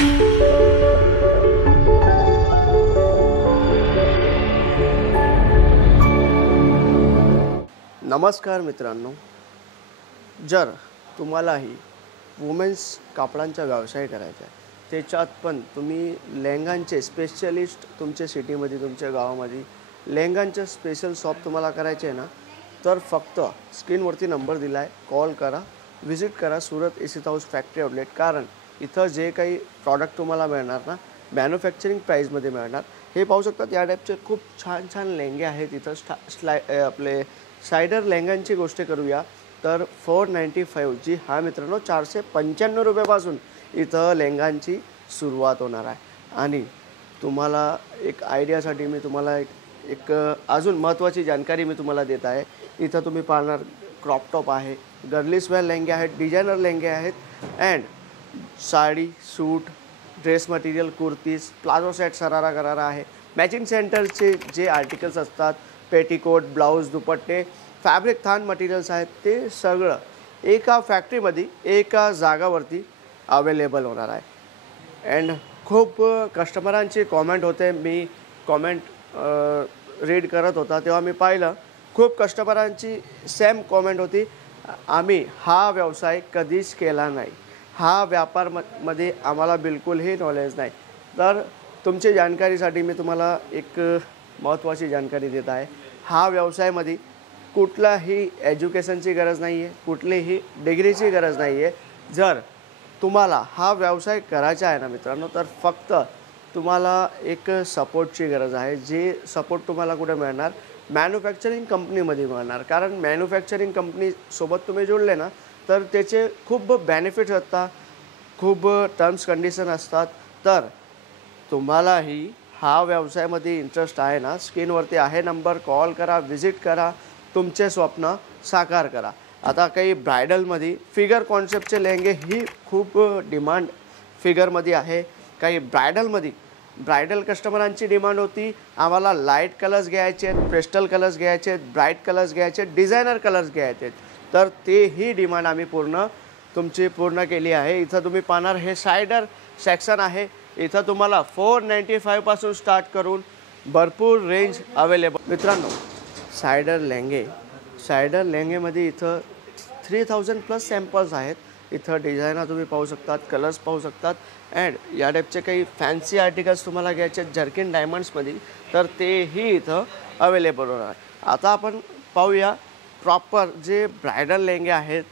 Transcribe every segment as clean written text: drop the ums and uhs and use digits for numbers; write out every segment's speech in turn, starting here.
नमस्कार मित्रांनो, जर तुम्हालाही वुमेन्स कापडांचा व्यवसाय करायचा आहे, त्याच्यात पण तुम्ही लेहंगांचे स्पेशलिस्ट तुमच्या सिटीमध्ये तुमच्या गावामध्ये लेहंगांचं स्पेशल शॉप तुम्हाला करायचे आहे ना, तर फक्त स्क्रीनवरती नंबर दिला आहे, कॉल करा, व्हिजिट करा सुरत इसित हाऊस फॅक्टरी आउटलेट. कारण इथं जे काही प्रॉडक्ट तुम्हाला मिळणार ना, मॅन्युफॅक्चरिंग प्राईजमध्ये मिळणार. हे पाहू शकतात, या टाईपचे खूप छान छान लेहंगे आहेत. इथं आपले सायडर लेहंगांची गोष्ट करूया तर 495 जी हा मित्रांनो 495 रुपयापासून इथं लेहंगांची सुरुवात होणार आहे. आणि तुम्हाला एक आयडियासाठी मी तुम्हाला एक अजून महत्त्वाची जानकारी मी तुम्हाला देत आहे. इथं तुम्ही पाहणार क्रॉप टॉप आहे, गर्लिश वेअर लेहंगे आहेत, डिझायनर लेहंगे आहेत, and sari, suit, dress material, kurtis, palazzo set, sharara gharara आहे. मॅचिंग सेंटरचे जे आर्टिकल्स असतात, पेटीकोट, ब्लाऊज, दुपट्टे, फॅब्रिक थान मटेरियल्स आहेत, ते सगळं एका फॅक्टरीमध्ये एका जागावरती अवेलेबल होणार आहे. अँड खूप कस्टमरांचे कॉमेंट होते. मी कॉमेंट रीड करत होता तेव्हा मी पाहिलं खूप कस्टमरांची सेम कॉमेंट होती, आम्ही हा व्यवसाय कधीच केला नाही, हा व्यापारमध्ये आम्हाला बिलकुलही नॉलेज नाही. तर तुमच्या जानकारीसाठी मी तुम्हाला एक महत्त्वाची जानकारी देत आहे. हा व्यवसायामध्ये कुठलाही एज्युकेशनची गरज नाही आहे, कुठलीही डिग्रीची गरज नाही आहे. जर तुम्हाला हा व्यवसाय करायचा आहे ना मित्रांनो, तर फक्त तुम्हाला एक सपोर्टची गरज आहे. जे सपोर्ट तुम्हाला कुठे मिळणार? मॅन्युफॅक्चरिंग कंपनीमध्ये मिळणार. कारण मॅन्युफॅक्चरिंग कंपनीसोबत तुम्ही जोडले ना, तर त्याचे खूप बेनिफिट्स असतात, खूप टर्म्स कंडिशन असतात. तर तुम्हालाही हा व्यवसायामध्ये इंटरेस्ट आहे ना, स्क्रीनवरती आहे नंबर, कॉल करा, व्हिजिट करा, तुमचे स्वप्न साकार करा. आता काही ब्रायडलमध्ये फिगर कॉन्सेप्टचे लेहंगे ही खूप डिमांड फिगरमध्ये आहे. काही ब्रायडल कस्टमरांची डिमांड होती, आम्हाला लाईट कलर्स घ्यायचे आहेत, पेस्टल कलर्स घ्यायचे आहेत, ब्राईट कलर्स घ्यायचे आहेत, डिझायनर कलर्स घ्यायचे आहेत. तर तेही डिमांड आम्ही तुमची पूर्ण केली आहे. इथं तुम्ही पाहणार हे सायडर सेक्शन आहे. इथं तुम्हाला 495 पासून स्टार्ट करून भरपूर रेंज अवेलेबल. मित्रांनो, सायडर लेहंगेमध्ये इथं 3000+ सॅम्पल्स आहेत. इथं डिझायनर तुम्ही पाहू शकतात, कलर्स पाहू शकतात. अँड या टाईपचे काही फॅन्सी आर्टिकल्स तुम्हाला घ्यायचे आहेत जर्किन डायमंड्समध्ये, तर तेही इथं अवेलेबल होणार. आता आपण पाहूया प्रॉपर जे ब्रायडल लेहंगे आहेत.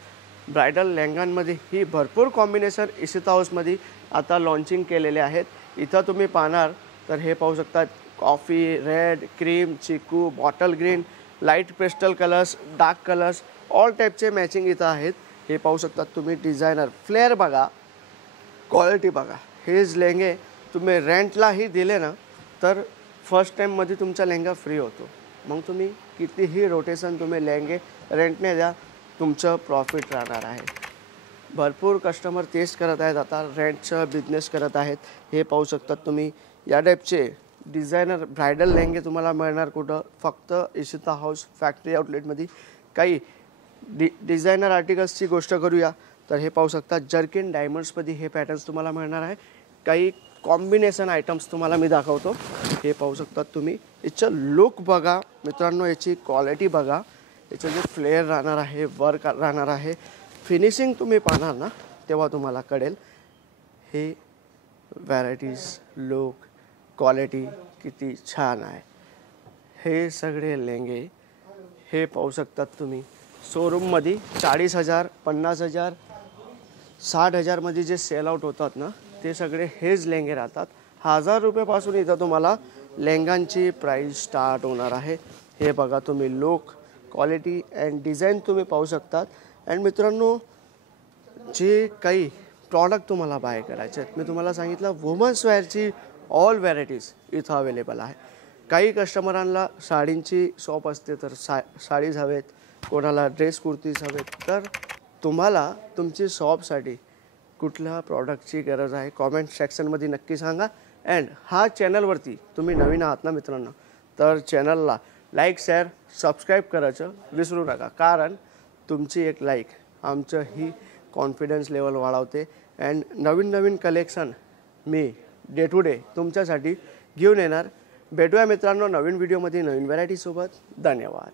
ब्रायडल लेहंगांमध्ये ही भरपूर कॉम्बिनेशन इसित हाऊसमध्ये आता लॉन्चिंग केलेले आहेत. इथं तुम्ही पाहणार तर हे पाहू शकतात, कॉफी, रेड, क्रीम, चिकू, bottle green, light pastel colours, dark colours, all टाईपचे मॅचिंग इथं आहेत. हे पाहू शकतात तुम्ही. डिझायनर फ्लेअर बघा, क्वालिटी बघा. हेच लेहंगे तुम्ही रेंटलाही दिले ना, तर फर्स्ट टाईममध्ये तुमचा लेहंगा फ्री होतो. मग तुम्ही कितीही रोटेशन तुम्ही लेहंगे रेंटने द्या, तुमचं प्रॉफिट राहणार आहे. भरपूर कस्टमर तेच करत आहेत, आता रेंटचं बिझनेस करत आहेत. हे पाहू शकतात तुम्ही. या टाईपचे डिझायनर ब्रायडल लेहंगे तुम्हाला मिळणार कुठं? फक्त इसित हाऊस फॅक्टरी आउटलेटमध्ये. काही डिझायनर आर्टिकल्सची गोष्ट करूया तर हे पाहू शकता, जर्किन डायमंड्समध्ये हे पॅटर्न्स तुम्हाला मिळणार आहे. काही कॉम्बिनेशन आयटम्स तुम्हाला मी दाखवतो. हे पाहू शकतात तुम्ही. याचं लुक बघा मित्रांनो, याची क्वालिटी बघा, याचं जे फ्लेअर राहणार आहे, वर्क राहणार आहे, फिनिशिंग तुम्ही पाहणार ना, तेव्हा तुम्हाला कळेल हे व्हरायटीज, लुक, क्वालिटी किती छान आहे. हे सगळे लेहंगे हे पाहू शकतात तुम्ही. शोरूममध्ये 40,000, 50,000, 60,000मध्ये जे सेल आउट होतात ना, ते सगळे हेच लेहंगे राहतात. 1000 रुपयापासून इथं तुम्हाला लेहंगांची प्राईस स्टार्ट होणार आहे. हे बघा तुम्ही, लुक, क्वालिटी अँड डिझाईन तुम्ही पाहू शकतात. अँड मित्रांनो, जे काही प्रॉडक्ट तुम्हाला बाय करायचे आहेत, मी तुम्हाला सांगितलं वुमन्स वेअरची ऑल व्हरायटीज इथं अवेलेबल आहे. काही कस्टमरांना साडींची शॉप असते, तर साडीज हवेत, कोणाला ड्रेस कुर्तीज हवेत. तर तुम्हाला तुमची शॉपसाठी कुठल्या प्रॉडक्टची गरज आहे, कॉमेंट सेक्शनमध्ये नक्की सांगा. अँड हा चॅनलवरती तुम्ही नवीन आहात ना मित्रांनो, तर चॅनलला लाईक, शेअर, सबस्क्राईब करायचं विसरू नका. कारण तुमची एक लाईक आमचं ही कॉन्फिडन्स लेवल वाढवते. अँड नवीन कलेक्शन मी डे टू डे तुमच्यासाठी घेऊन येणार. भेटूया मित्रांनो नवीन व्हिडिओमध्ये नवीन व्हरायटीसोबत. धन्यवाद.